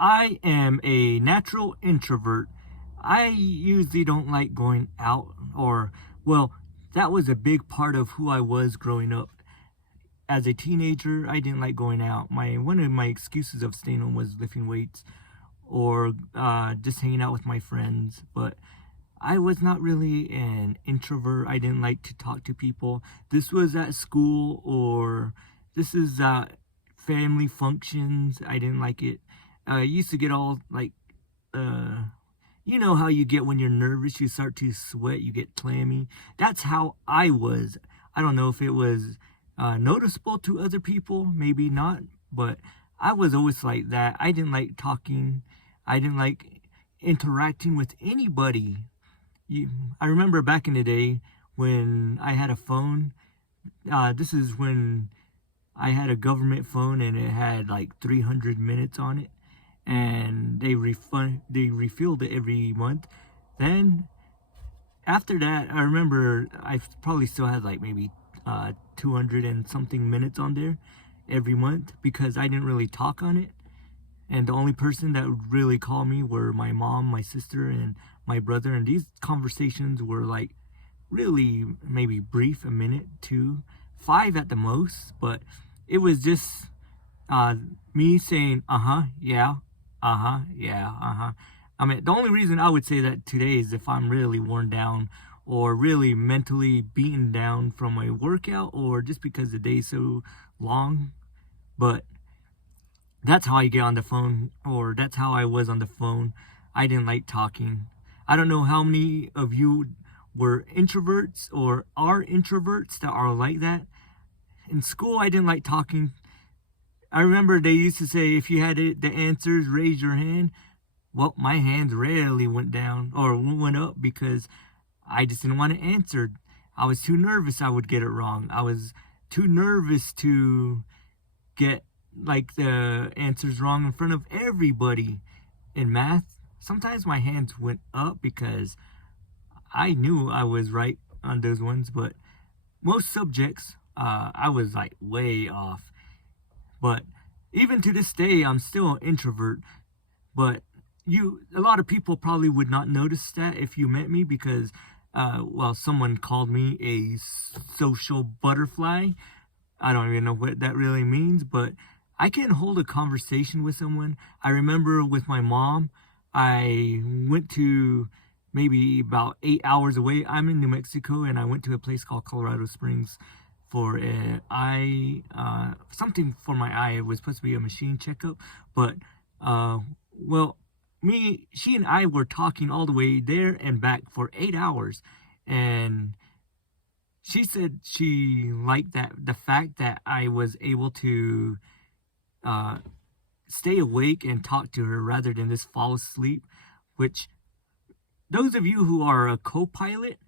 I am a natural introvert. I usually don't like going out, or, well, that was a big part of who I was growing up. As a teenager, I didn't like going out. One of my excuses of staying home was lifting weights or just hanging out with my friends. But I was not really an introvert. I didn't like to talk to people. This was at school, or this is family functions. I didn't like it. I used to get all like, you know how you get when you're nervous, you start to sweat, you get clammy. That's how I was. I don't know if it was noticeable to other people, maybe not, but I was always like that. I didn't like talking. I didn't like interacting with anybody. I remember back in the day when I had a phone. This is when I had a government phone and it had like 300 minutes on it, and they refilled it every month. Then after that, I remember I probably still had like maybe 200 and something minutes on there every month, because I didn't really talk on it. And the only person that would really call me were my mom, my sister, and my brother. And these conversations were like really maybe brief, a minute, 2, 5 at the most. But it was just me saying, yeah, yeah, I mean, the only reason I would say that today is if I'm really worn down or really mentally beaten down from a workout, or just because the day's so long. But that's how I get on the phone, or that's how I was on the phone. I didn't like talking. I don't know how many of you were introverts or are introverts that are like that. In school, I didn't like talking. I remember they used to say, if you had the answers, raise your hand. Well, my hands rarely went down or went up because I just didn't want to answer. I was too nervous I would get it wrong. I was too nervous to get like the answers wrong in front of everybody. In math, sometimes my hands went up because I knew I was right on those ones, but most subjects I was like way off. But even to this day, I'm still an introvert. But a lot of people probably would not notice that if you met me, because well, someone called me a social butterfly. I don't even know what that really means, but I can hold a conversation with someone. I remember with my mom, I went to maybe about 8 hours away. I'm in New Mexico, and I went to a place called Colorado Springs for something for my eye. It was supposed to be a machine checkup, but well, she and I were talking all the way there and back for 8 hours, and she said she liked the fact that I was able to stay awake and talk to her rather than just fall asleep. Which, those of you who are a co-pilot,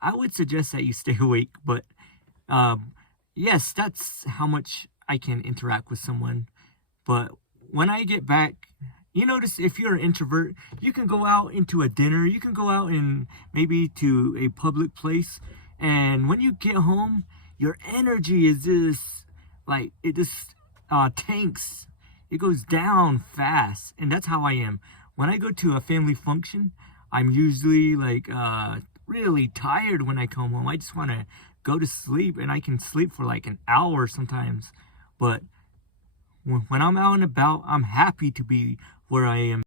I would suggest that you stay awake. But yes, that's how much I can interact with someone. But when I get back, you notice if you're an introvert, you can go out into a dinner, you can go out and maybe to a public place, and when you get home, your energy is just like, it just tanks. It goes down fast. And that's how I am. When I go to a family function, I'm usually like really tired when I come home. I just want to go to sleep, and I can sleep for like an hour sometimes. But when I'm out and about, I'm happy to be where I am.